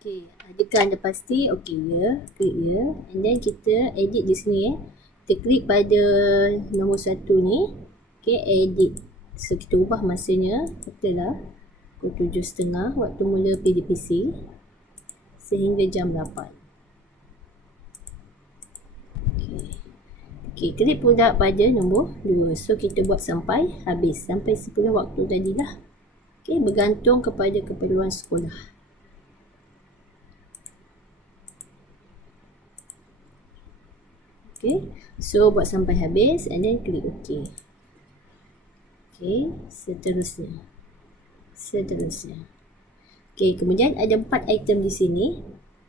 Okey, adakah anda pasti? Okey ya, klik ya. And then kita edit di sini ya. Kita klik pada nombor 1 ni. Okey, edit. So kita ubah masanya, katalah pukul 7.30 waktu mula PDPC sehingga jam 8. Okey, klik pula pada nombor 2. So kita buat sampai habis, sampai 10 waktu tadilah. Okey, bergantung kepada keperluan sekolah. Okay, so buat sampai habis and then klik OK. Okay, seterusnya. Okay, kemudian ada 4 item di sini.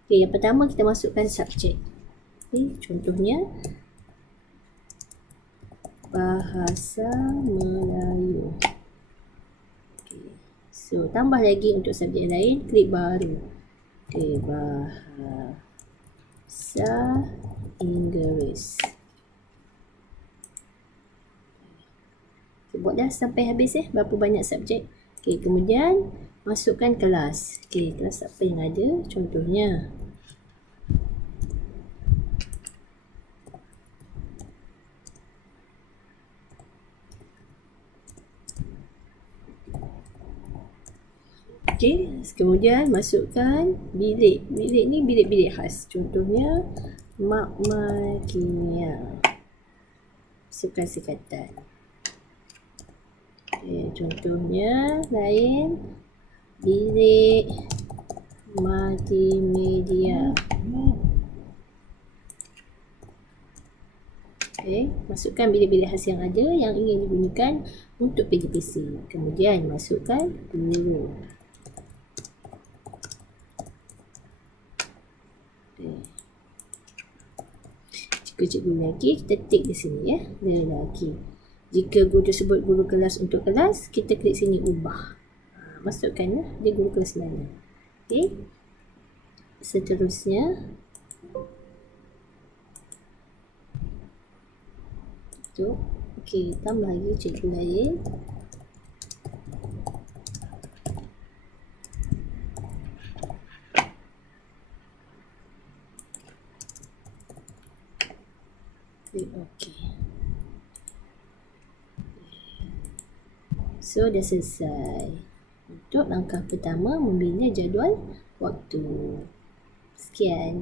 Okay, yang pertama kita masukkan subjek. Okay, contohnya bahasa Melayu. Okay, so tambah lagi untuk subjek lain, klik baharu. Okay, bahasa Inggeris. Buat dah sampai habis berapa banyak subjek. Okey, kemudian masukkan kelas. Okey, kelas apa yang ada? Contohnya okey, kemudian masukkan bilik. Bilik ni bilik-bilik khas. Contohnya makmal kimia. Masukkan sekatan. Okay, contohnya lain bilik multimedia. Okay, masukkan bilik-bilik khas yang ada yang ingin digunakan untuk PDPC. Kemudian masukkan guru. Okay. Jika cikgu lelaki, kita tik di sini ya, lelaki. Jika guru tersebut guru kelas untuk kelas, kita klik sini ubah. Masukkan ya, dia guru kelas mana. Okey. Seterusnya tu, okey, tambah lagi cikgu lain. Okey. So dah selesai. Untuk langkah pertama membina jadual waktu. Sekian.